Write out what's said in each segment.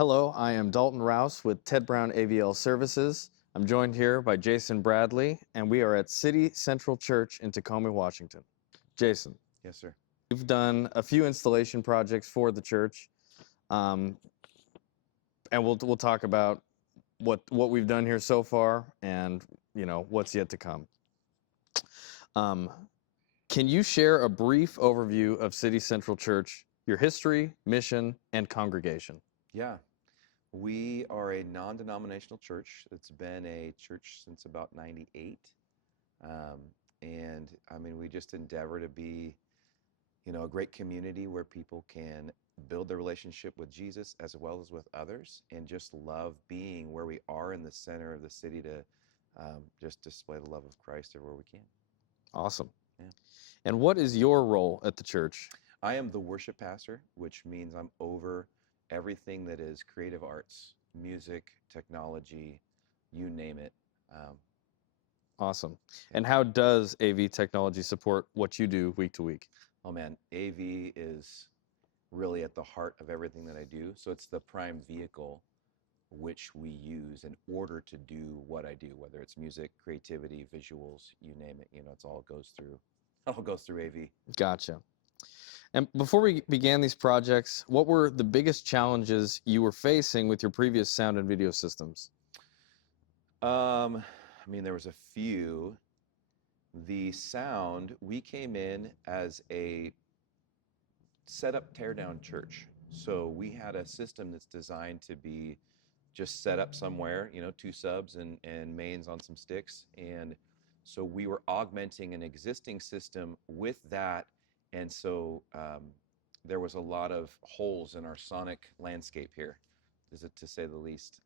Hello, I am Dalton Rouse with Ted Brown AVL Services. I'm joined here by Jason Bradley, and we are at City Central Church in Tacoma, Washington. Jason, Yes, sir. we've done a few installation projects for the church, um, and we'll talk about what we've done here so far, and what's yet to come. Um, can you share a brief overview of City Central Church, your history, mission, and congregation? Yeah, we are a non-denominational church. It's been a church since about 98. Um, and I mean, we just endeavor to be, a great community where people can build their relationship with Jesus as well as with others and just love being where we are in the center of the city to just display the love of Christ everywhere we can. Awesome. Yeah. And what is your role at the church? I am the worship pastor, which means I'm over everything that is creative arts, music, technology, you name it. Um, Awesome. yeah. And how does AV technology support what you do week to week? Oh man, AV is really at the heart of everything that I do. So it's the prime vehicle which we use in order to do what I do, whether it's music, creativity, visuals, you name it. It's all goes through, all goes through AV. Gotcha. And before we began these projects, what were the biggest challenges you were facing with your previous sound and video systems? I mean, there was a few. The sound, we came in as a setup teardown church. So we had a system that's designed to be just set up somewhere, two subs and mains on some sticks. And so we were augmenting an existing system with that. And so there was a lot of holes in our sonic landscape here, is it to say the least,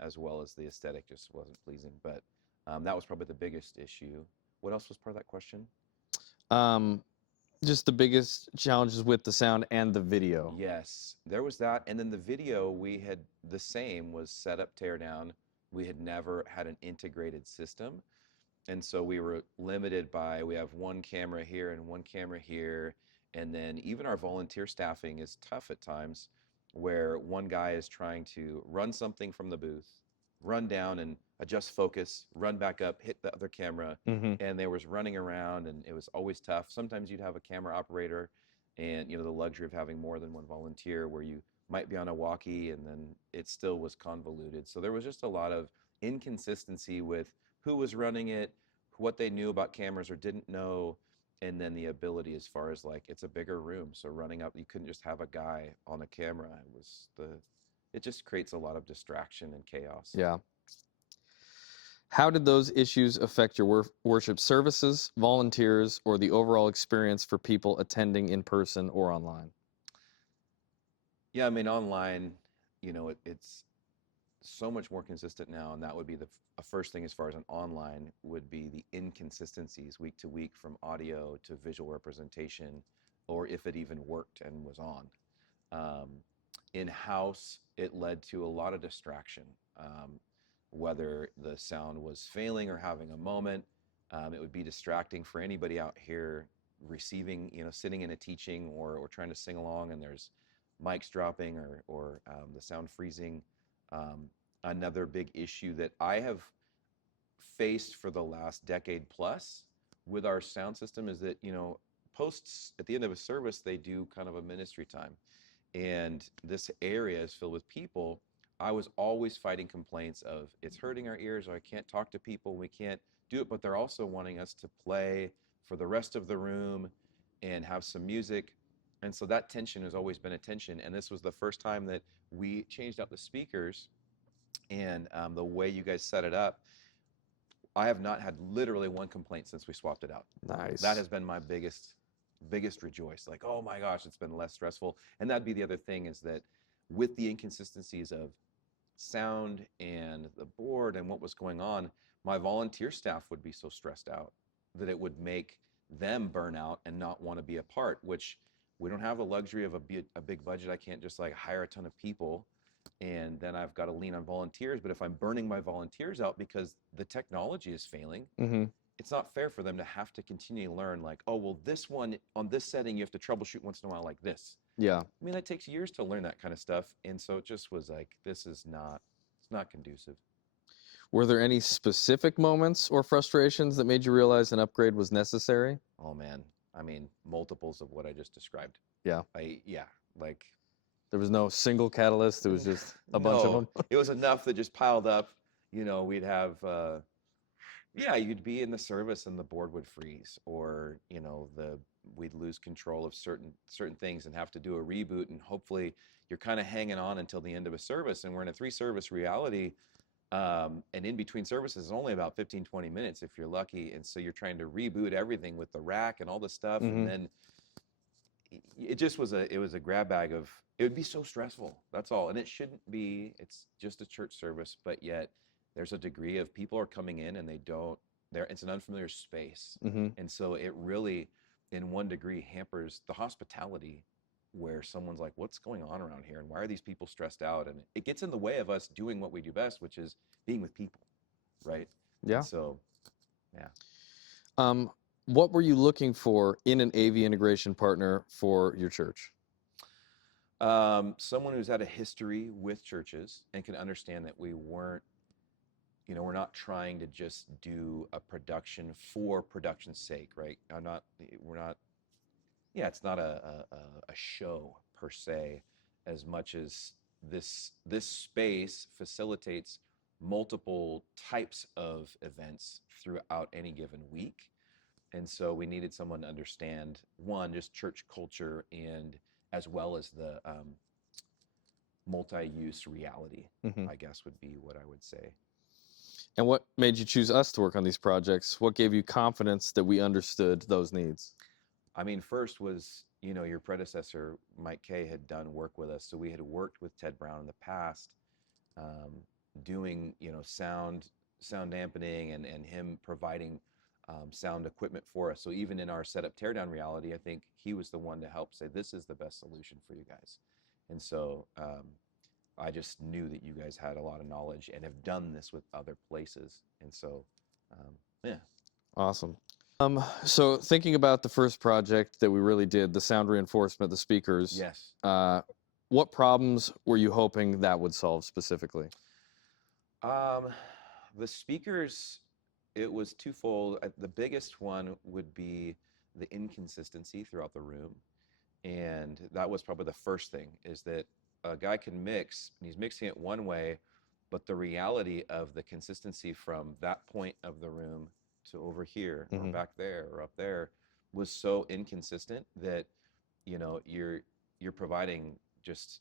as well as the aesthetic just wasn't pleasing. But that was probably the biggest issue. What else was part of that question? Um, just the biggest challenges with the sound and the video. Yes, there was that. And then the video, we had the same was set up, tear down. We had never had an integrated system. And so we were limited by, we have one camera here and one camera here. And then even our volunteer staffing is tough at times where one guy is trying to run something from the booth, run down and adjust focus, run back up, hit the other camera. Mm-hmm. And they was running around and it was always tough. Sometimes you'd have a camera operator and the luxury of having more than one volunteer where you might be on a walkie and then it still was convoluted. So there was just a lot of inconsistency with who was running it, what they knew about cameras or didn't know, and then the ability as far as like it's a bigger room. So running up, you couldn't just have a guy on a camera. It just creates a lot of distraction and chaos. Yeah. How did those issues affect your worship services, volunteers, or the overall experience for people attending in person or online? Yeah, I mean online, it's so much more consistent now, and that would be the first thing as far as an online would be the inconsistencies week to week from audio to visual representation, or if it even worked and was on. Um, In-house, it led to a lot of distraction, whether the sound was failing or having a moment. It would be distracting for anybody out here receiving, sitting in a teaching or trying to sing along and there's mics dropping or the sound freezing. Another big issue that I have faced for the last decade plus with our sound system is that, posts at the end of a service, they do kind of a ministry time. And this area is filled with people. I was always fighting complaints of it's hurting our ears or I can't talk to people, we can't do it, but they're also wanting us to play for the rest of the room and have some music. And so that tension has always been a tension. And this was the first time that we changed out the speakers and the way you guys set it up. I have not had literally one complaint since we swapped it out. Nice. That has been my biggest rejoice. Like, oh my gosh, it's been less stressful. And that'd be the other thing is that with the inconsistencies of sound and the board and what was going on, my volunteer staff would be so stressed out that it would make them burn out and not want to be a part, which we don't have the luxury of a big budget. I can't just like hire a ton of people and then I've got to lean on volunteers. But if I'm burning my volunteers out because the technology is failing Mm-hmm. it's not fair for them to have to continue to learn like, oh, well, this one on this setting, you have to troubleshoot once in a while like this. Yeah. I mean, that takes years to learn that kind of stuff. And so it just was like, it's not conducive. Were there any specific moments or frustrations that made you realize an upgrade was necessary? Oh man. I mean, multiples of what I just described. Yeah. Yeah, like There was no single catalyst. It was just a bunch of no, them. it was enough that just piled up. We'd have yeah, you'd be in the service and the board would freeze, or we'd lose control of certain things and have to do a reboot, and hopefully you're kind of hanging on until the end of a service, and we're in a 3 service reality. And in between services is only about 15-20 minutes if you're lucky, and so you're trying to reboot everything with the rack and all the stuff, and then it just was a grab bag of, it would be so stressful. That's all. And it shouldn't be. It's just a church service, but yet there's a degree of people are coming in and it's an unfamiliar space. Mm-hmm. And so it really, in one degree, hampers the hospitality, where someone's like, what's going on around here? And why are these people stressed out? And it gets in the way of us doing what we do best, which is being with people. Right. Yeah. And so, yeah. What were you looking for in an AV integration partner for your church? Someone who's had a history with churches and can understand that we're not trying to just do a production for production's sake, right? It's not a show per se, as much as this space facilitates multiple types of events throughout any given week. And so we needed someone to understand, one, just church culture, and as well as the multi-use reality, I guess would be what I would say. And what made you choose us to work on these projects? What gave you confidence that we understood those needs? I mean, first was, your predecessor, Mike Kay, had done work with us. So we had worked with Ted Brown in the past, doing, sound dampening and him providing sound equipment for us. So even in our setup teardown reality, I think he was the one to help say, this is the best solution for you guys. And so I just knew that you guys had a lot of knowledge and have done this with other places. And so, yeah. Awesome. So thinking about the first project that we really did, the sound reinforcement, the speakers. Yes. What problems were you hoping that would solve specifically? The speakers, it was twofold. The biggest one would be the inconsistency throughout the room. And that was probably the first thing, is that a guy can mix, and he's mixing it one way, but the reality of the consistency from that point of the room to over here or back there or up there was so inconsistent that you're providing just,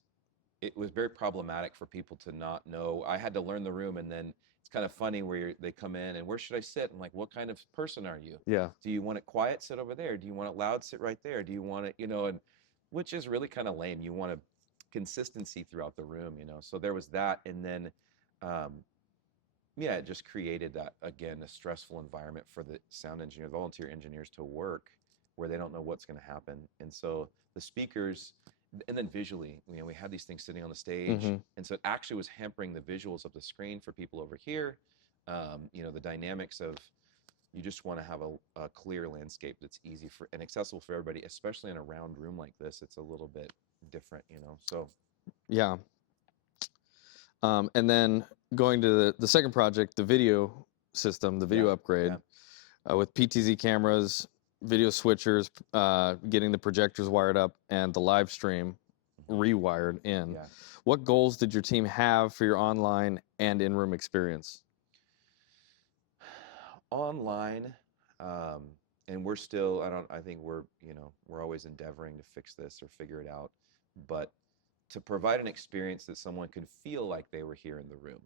it was very problematic for people to not know. I had to learn the room, and then it's kind of funny where they come in and, where should I sit? I'm like, what kind of person are you? Yeah. Do you want it quiet? Sit over there. Do you want it loud? Sit right there. Do you want it, and which is really kind of lame. You want a consistency throughout the room, So there was that, and then, it just created that, again, a stressful environment for the sound engineer, volunteer engineers to work, where they don't know what's going to happen. And so the speakers, and then visually, we had these things sitting on the stage, and so it actually was hampering the visuals of the screen for people over here. The dynamics of, you just want to have a clear landscape that's easy for and accessible for everybody, especially in a round room like this. It's a little bit different, so. Yeah. And then going to the second project, the video system, the video upgrade, with PTZ cameras, video switchers, getting the projectors wired up, and the live stream rewired in. Yeah. What goals did your team have for your online and in-room experience? Online, and we're still, I think we're always endeavoring to fix this or figure it out, but to provide an experience that someone could feel like they were here in the room,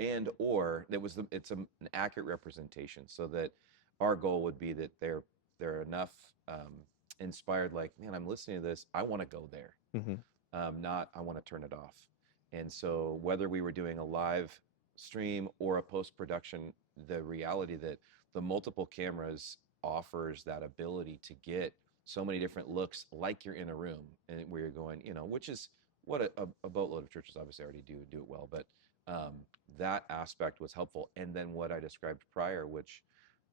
and or it's an accurate representation, so that our goal would be that they're enough inspired, like, man, I'm listening to this, I want to go there, not I want to turn it off. And so whether we were doing a live stream or a post-production, the reality that the multiple cameras offers that ability to get so many different looks, like you're in a room, and where you're going, which is what a boatload of churches obviously already do it well, but that aspect was helpful. And then what I described prior, which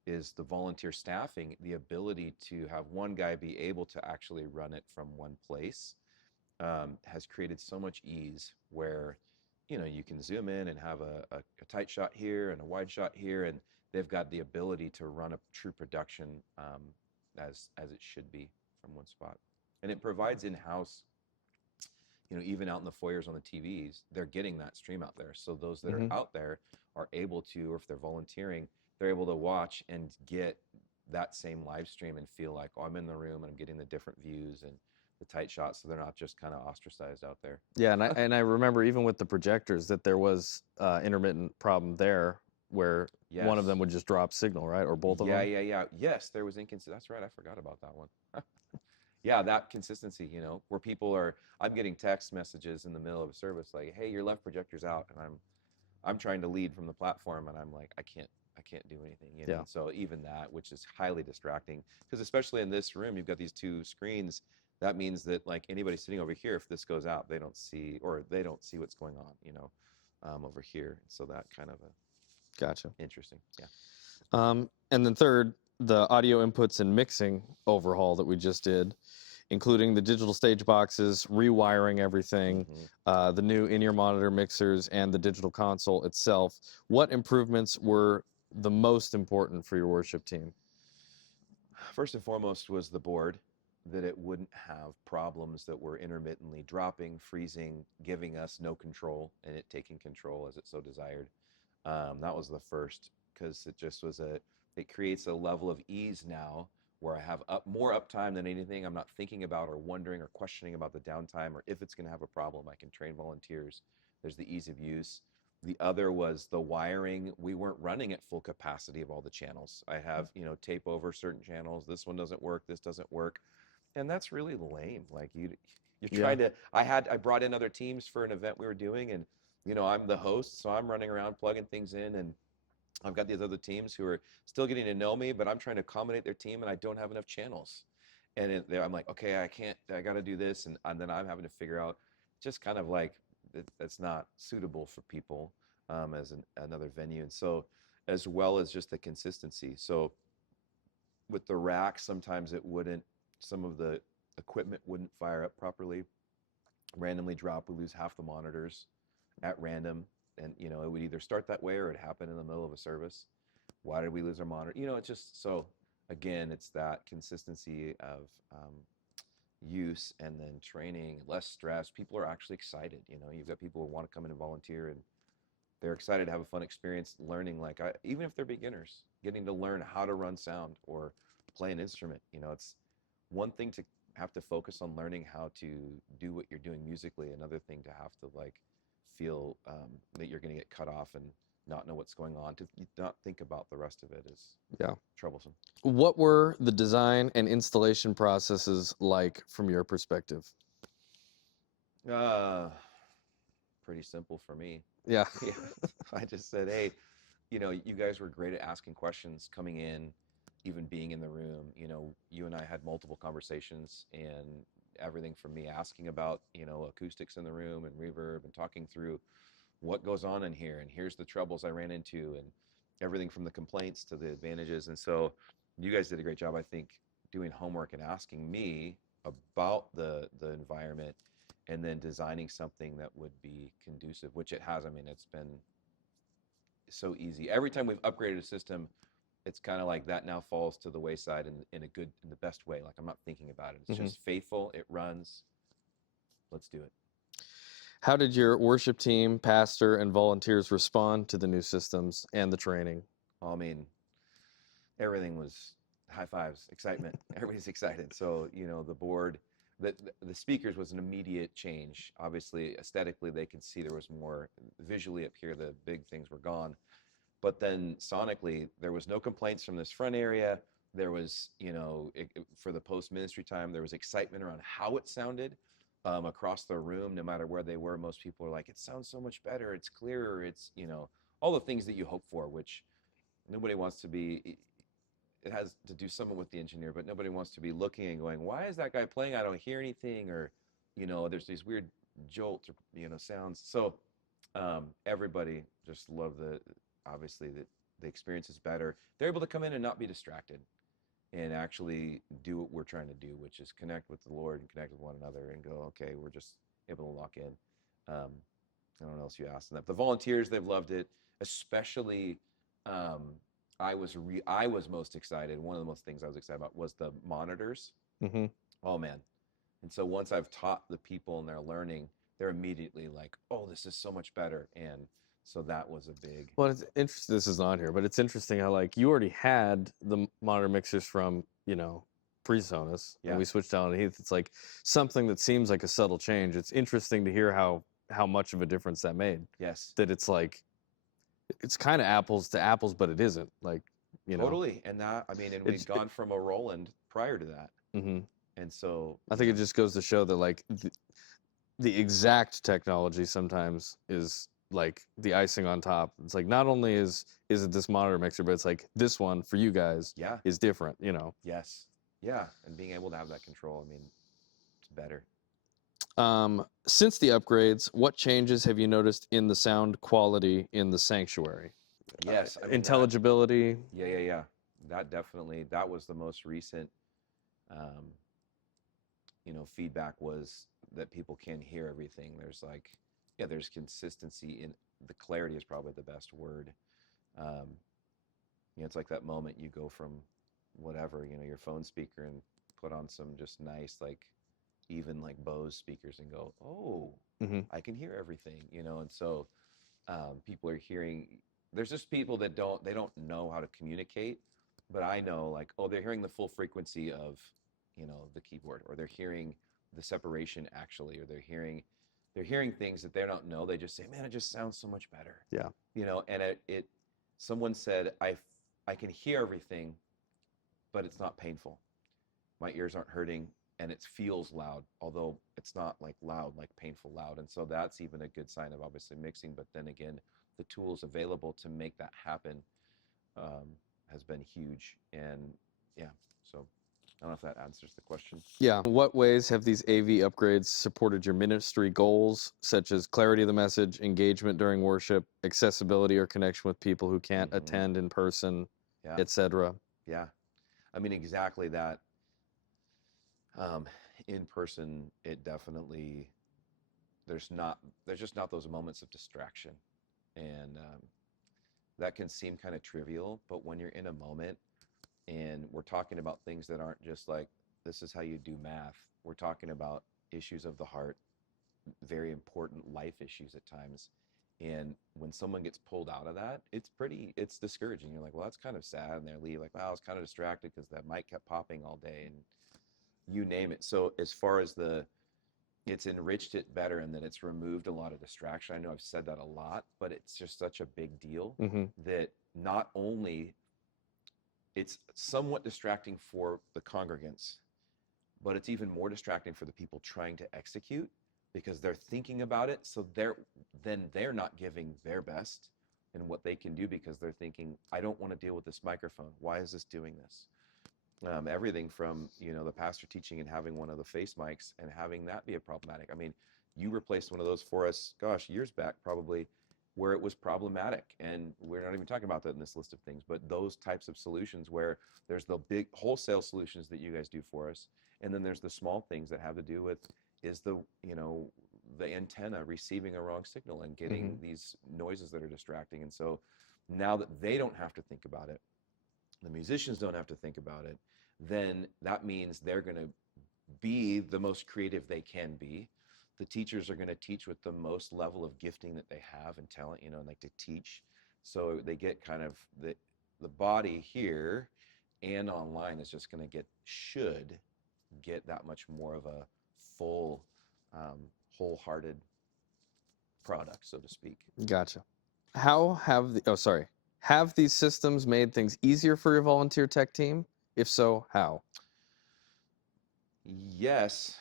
is the volunteer staffing, the ability to have one guy be able to actually run it from one place, has created so much ease where, you can zoom in and have a tight shot here and a wide shot here, and they've got the ability to run a true production, as it should be from one spot. And it provides in-house, even out in the foyers on the TVs, they're getting that stream out there. So those that are Hmm. out there are able to, or if they're volunteering, they're able to watch and get that same live stream and feel like, oh, I'm in the room and I'm getting the different views and the tight shots, so they're not just kind of ostracized out there. Yeah, and I remember even with the projectors that there was intermittent problem there where one of them Yes. would just drop signal, right? Or both of Yeah, them. yeah, yeah. Yes, there was inconsistent. That's right. I forgot about that one. Yeah, that consistency, where people are, I'm getting text messages in the middle of a service like, "Hey, your left projector's out," and I'm trying to lead from the platform, and I'm like, I can't do anything, Yeah. And so even that, which is highly distracting, because especially in this room, you've got these two screens. That means that like anybody sitting over here, if this goes out, they don't see what's going on, over here. So that kind of Gotcha. interesting. Yeah. And then third, the audio inputs and mixing overhaul that we just did, including the digital stage boxes, rewiring everything, hmm the new in-ear monitor mixers, and the digital console itself. What improvements were the most important for your worship team? First and foremost was the board, that it wouldn't have problems that were intermittently dropping, freezing, giving us no control, and it taking control as it so desired. That was the first, because it creates a level of ease now where I have more uptime than anything. I'm not thinking about or wondering or questioning about the downtime or if it's going to have a problem. I can train volunteers. There's the ease of use. The other was the wiring. We weren't running at full capacity of all the channels. I have, tape over certain channels. This one doesn't work. This doesn't work. And that's really lame. Like you're Yeah. trying to, I brought in other teams for an event we were doing, and I'm the host, so I'm running around plugging things in, and I've got these other teams who are still getting to know me, but I'm trying to accommodate their team, and I don't have enough channels. And I'm like, okay, I can't, I got to do this, and then I'm having to figure out, just kind of like that's not suitable for people, as another venue, and so as well as just the consistency. So with the rack, sometimes some of the equipment wouldn't fire up properly, randomly drop, we lose half the monitors at random, and it would either start that way or it happened in the middle of a service. Why did we lose our monitor? It's just so, again, it's that consistency of, use, and then training, less stress. People are actually excited. You've got people who want to come in and volunteer, and they're excited to have a fun experience learning, like, even if they're beginners, getting to learn how to run sound or play an instrument. It's one thing to have to focus on learning how to do what you're doing musically, another thing to have to like feel, that you're going to get cut off and not know what's going on, to not think about the rest of it is Yeah. troublesome. What were the design and installation processes like from your perspective? uh Pretty simple for me. Yeah. Yeah. I just said, hey, you guys were great at asking questions, coming in, even being in the room. You and I had multiple conversations, and everything from me asking about, acoustics in the room and reverb, and talking through what goes on in here, and here's the troubles I ran into, and everything from the complaints to the advantages. And so you guys did a great job, I think, doing homework and asking me about the environment, and then designing something that would be conducive, which it has. I mean, it's been so easy. Every time we've upgraded a system, it's kind of like that now falls to the wayside in the best way. Like, I'm not thinking about it. It's Hmm. just faithful. It runs. Let's do it. How did your worship team, pastor, and volunteers respond to the new systems and the training? I mean, everything was high fives, excitement. Everybody's excited. So, the board, the speakers was an immediate change. Obviously, aesthetically, they could see there was more visually up here. The big things were gone. But then sonically, there was no complaints from this front area. There was, for the post ministry time, there was excitement around how it sounded, across the room, no matter where they were. Most people were like, it sounds so much better. It's clearer. It's, all the things that you hope for, which nobody wants to be. It has to do somewhat with the engineer, but nobody wants to be looking and going, why is that guy playing? I don't hear anything, or, there's these weird jolts or, sounds. So, everybody just loved obviously, that the experience is better. They're able to come in and not be distracted and actually do what we're trying to do, which is connect with the Lord and connect with one another and go, okay, we're just able to lock in. Um, I don't know what else you asked them. The volunteers, they've loved it, especially. Um, I was most excited. One of the most things I was excited about was the monitors. Mm-hmm. Oh man. And so once I've taught the people and they're learning, they're immediately like, oh, this is so much better. And so that was a big, Well, it's interesting. This is not here, but it's interesting how like you already had the monitor mixers from PreSonus, and yeah, we switched down to Heath. It's like something that seems like a subtle change. It's interesting to hear how much of a difference that made. yes, That it's like it's kind of apples to apples, but it isn't. Like totally. And that, I mean, and we'd it's. gone from a Roland prior to that. Mm-hmm. And so, I think it just goes to show that like the exact technology sometimes is like the icing on top. It's like not only is it this monitor mixer, but it's like this one for you guys yeah, is different. yes, yeah. And being able to have that control, I mean, it's better. Since the upgrades, what changes have you noticed in the sound quality in the sanctuary? Yes, I mean, that, Intelligibility. yeah. That definitely, that was the most recent, um, feedback was that people can hear everything. There's like, yeah, there's consistency in the clarity is probably the best word. Um, it's like that moment you go from whatever, your phone speaker and put on some just nice, like even like Bose speakers and go, oh, Mm-hmm. I can hear everything, and so people are hearing. There's just people that they don't know how to communicate, but I know like, oh, they're hearing the full frequency of, the keyboard, or they're hearing the separation actually, or they're hearing things that they don't know. They just say, man, it just sounds so much better. Yeah. And it someone said, I can hear everything, but it's not painful. My ears aren't hurting, and it feels loud, although it's not like loud, like painful loud. And so that's even a good sign of obviously mixing. But then again, the tools available to make that happen has been huge. And yeah, so I don't know if that answers the question. Yeah. In what ways have these AV upgrades supported your ministry goals, such as clarity of the message, engagement during worship, accessibility or connection with people who can't attend in person, Yeah, etc.? yeah. I mean, exactly that. Um, in person, it definitely there's just not those moments of distraction, and that can seem kind of trivial, but when you're in a moment and we're talking about things that aren't just like this is how you do math, we're talking about issues of the heart, very important life issues at times. And when someone gets pulled out of that, it's discouraging. You're like, well, that's kind of sad. And they leave like, wow, I was kind of distracted because that mic kept popping all day and you name it. So as far as it's enriched it better and that it's removed a lot of distraction. I know I've said that a lot, but it's just such a big deal Mm-hmm. that not only it's somewhat distracting for the congregants, but it's even more distracting for the people trying to execute because they're thinking about it. So they're not giving their best in what they can do because they're thinking, I don't want to deal with this microphone. Why is this doing this? Everything from the pastor teaching and having one of the face mics and having that be a problematic. I mean, you replaced one of those for us, gosh, years back probably, where it was problematic, and we're not even talking about that in this list of things, but those types of solutions where there's the big wholesale solutions that you guys do for us, and then there's the small things that have to do with is the antenna receiving a wrong signal and getting these noises that are distracting. And so now that they don't have to think about it, the musicians don't have to think about it, then that means they're going to be the most creative they can be. The teachers are going to teach with the most level of gifting that they have and talent, and like to teach. So they get kind of the body here and online is just going to should get that much more of a full, wholehearted product, so to speak. Gotcha. Have these systems made things easier for your volunteer tech team? If so, how? Yes.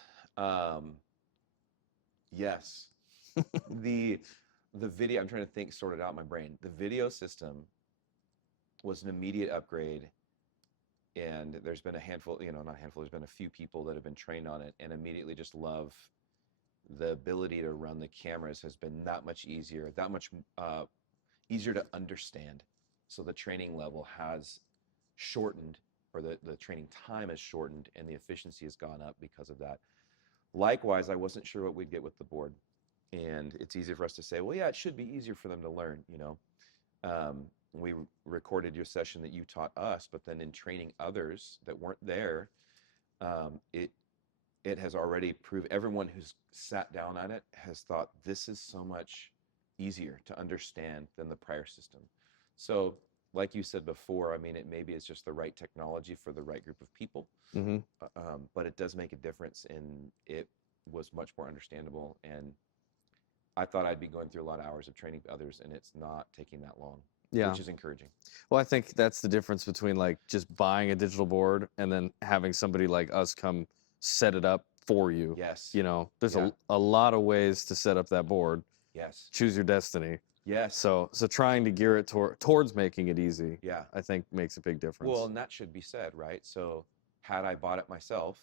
Yes. the the video, I'm trying to think, sort it out in my brain. The video system was an immediate upgrade, and there's been a handful, not a handful, there's been a few people that have been trained on it and immediately just love the ability to run the cameras has been that much easier, that much easier to understand. So the training level has shortened, or the training time has shortened, and the efficiency has gone up because of that. Likewise, I wasn't sure what we'd get with the board. And it's easy for us to say, well, yeah, it should be easier for them to learn, you know. We recorded your session that you taught us, but then in training others that weren't there, it has already proved, everyone who's sat down on it has thought this is so much easier to understand than the prior system. So like you said before, I mean, it maybe is just the right technology for the right group of people, Mm-hmm. but it does make a difference, and it was much more understandable. And I thought I'd be going through a lot of hours of training others, and it's not taking that long, Yeah. which is encouraging. Well, I think that's the difference between like just buying a digital board and then having somebody like us come set it up for you. Yes. You know, there's Yeah. a lot of ways to set up that board. Yes. Choose your destiny. Yes. So trying to gear it towards making it easy, Yeah. I think makes a big difference. Well, and that should be said, right? So had I bought it myself,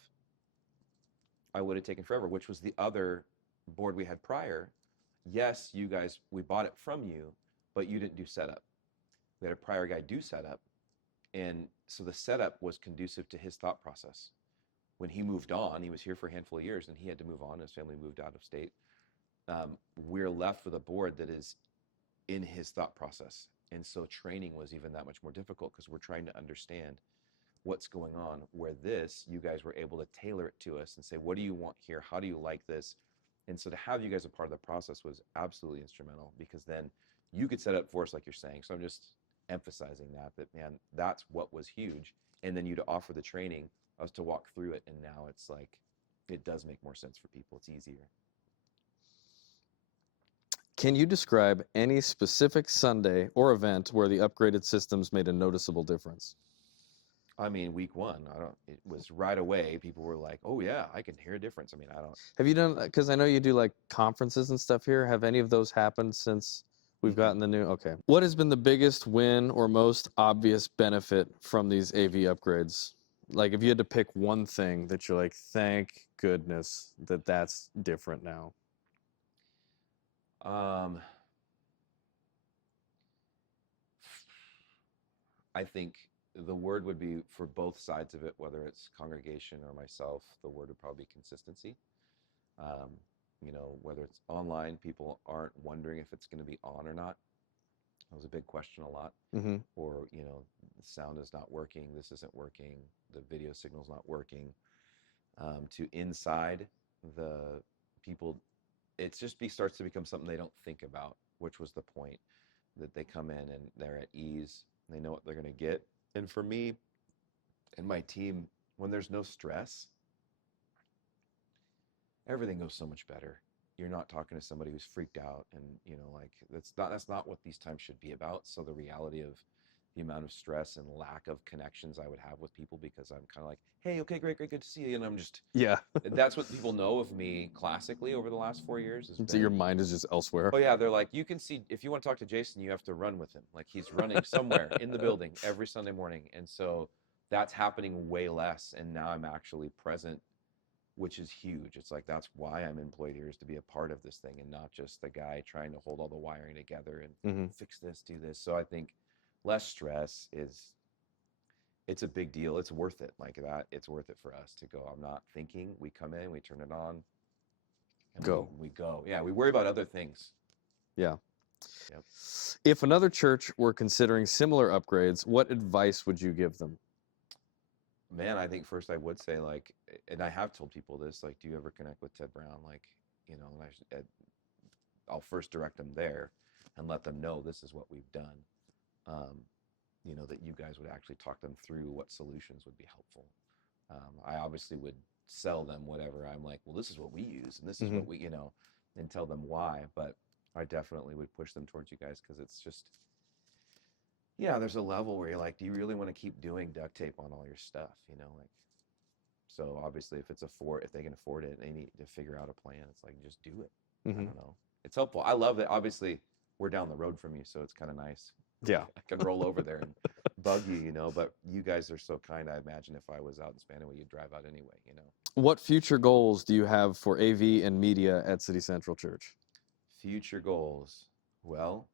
I would have taken forever, which was the other board we had prior. Yes, you guys, we bought it from you, but you didn't do setup. We had a prior guy do setup. And so the setup was conducive to his thought process. When he moved on, he was here for a handful of years and he had to move on. His family moved out of state. We're left with a board that is in his thought process. And so training was even that much more difficult because we're trying to understand what's going on, where this, you guys were able to tailor it to us and say, what do you want here? How do you like this? And so to have you guys a part of the process was absolutely instrumental, because then you could set up for us like you're saying. So I'm just emphasizing that man, that's what was huge. And then you to offer the training, us to walk through it. And now it's like, it does make more sense for people. It's easier. Can you describe any specific Sunday or event where the upgraded systems made a noticeable difference? I mean, week one, it was right away. People were like, oh yeah, I can hear a difference. I mean, Have you done, because I know you do like conferences and stuff here. Have any of those happened since we've gotten the new? Okay. What has been the biggest win or most obvious benefit from these AV upgrades? Like if you had to pick one thing that you're like, thank goodness that that's different now. I think the word would be, for both sides of it, whether it's congregation or myself, the word would probably be consistency. You know, whether it's online, people aren't wondering if it's going to be on or not. That was a big question a lot. Mm-hmm. Or, you know, the sound is not working, this isn't working, the video signal's not working. To inside, the people, it's just starts to become something they don't think about, which was the point, that they come in and they're at ease, and they know what they're going to get. And for me and my team, when there's no stress, everything goes so much better. You're not talking to somebody who's freaked out, and you know, like that's not what these times should be about. So the reality of the amount of stress and lack of connections I would have with people, because I'm kind of like, hey, okay, great, good to see you, and I'm just, Yeah. that's what people know of me classically over the last 4 years. So your mind is just elsewhere. Oh yeah, they're like, you can see, if you want to talk to Jason, you have to run with him. Like he's running somewhere in the building every Sunday morning. And so that's happening way less. And now I'm actually present, which is huge. It's like, that's why I'm employed here, is to be a part of this thing and not just the guy trying to hold all the wiring together and fix this, do this. So I think less stress it's a big deal. It's worth it. Like that, it's worth it for us to go. I'm not thinking. We come in, we turn it on, and we go. Yeah, we worry about other things. Yeah. Yep. If another church were considering similar upgrades, what advice would you give them? Man, I think first I would say, like, and I have told people this, like, do you ever connect with Ted Brown? Like, you know, I'll first direct them there and let them know this is what we've done. You know, that you guys would actually talk them through what solutions would be helpful. I obviously would sell them whatever. I'm like, well, this is what we use, and this is what we, you know, and tell them why. But I definitely would push them towards you guys, because it's just, yeah, there's a level where you're like, do you really want to keep doing duct tape on all your stuff? You know, like, so obviously if they can afford it and they need to figure out a plan, it's like, just do it. I don't know. It's helpful. I love that. Obviously we're down the road from you, so it's kind of nice. Yeah. I can roll over there and bug you, you know, but you guys are so kind. I imagine if I was out in Spanaway, you'd drive out anyway, you know. What future goals do you have for AV and media at City Central Church? Future goals. Well,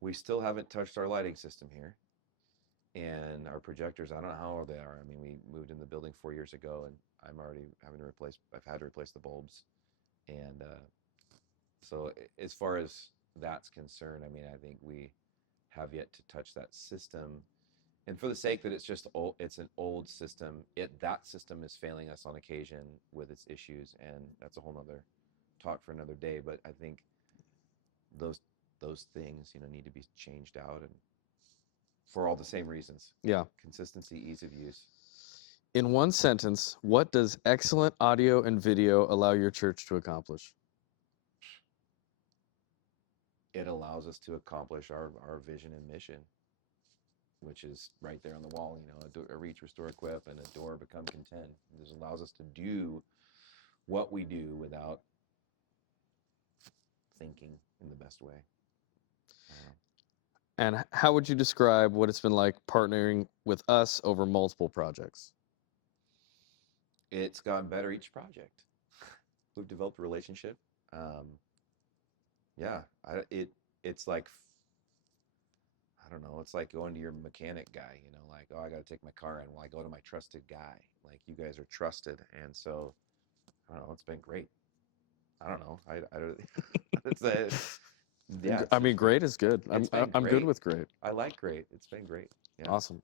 We still haven't touched our lighting system here, and our projectors. I don't know how old they are. I mean, we moved in the building 4 years ago, and I'm already having to replace. I've had to replace the bulbs, and so as far as that's concerned, I mean, I think we have yet to touch that system. And for the sake that it's just old, it's an old system. That system is failing us on occasion with its issues, and that's a whole nother talk for another day. But I think those those things, need to be changed out, and for all the same reasons: Yeah. consistency, ease of use. In one sentence, what does excellent audio and video allow your church to accomplish? It allows us to accomplish our vision and mission, which is right there on the wall. A reach, restore, equip, and a door, become, contend. This allows us to do what we do without thinking in the best way. And how would you describe what it's been like partnering with us over multiple projects? It's gotten better each project. We've developed a relationship. Yeah, it's like, I don't know. It's like going to your mechanic guy. Like, oh, I got to take my car in. Well, I go to my trusted guy. Like, you guys are trusted, and so I don't know. It's been great. I don't know. I don't. It's a yeah. I mean, great is good. It's been I'm good great. with great. I like great. It's been great. Yeah. Awesome.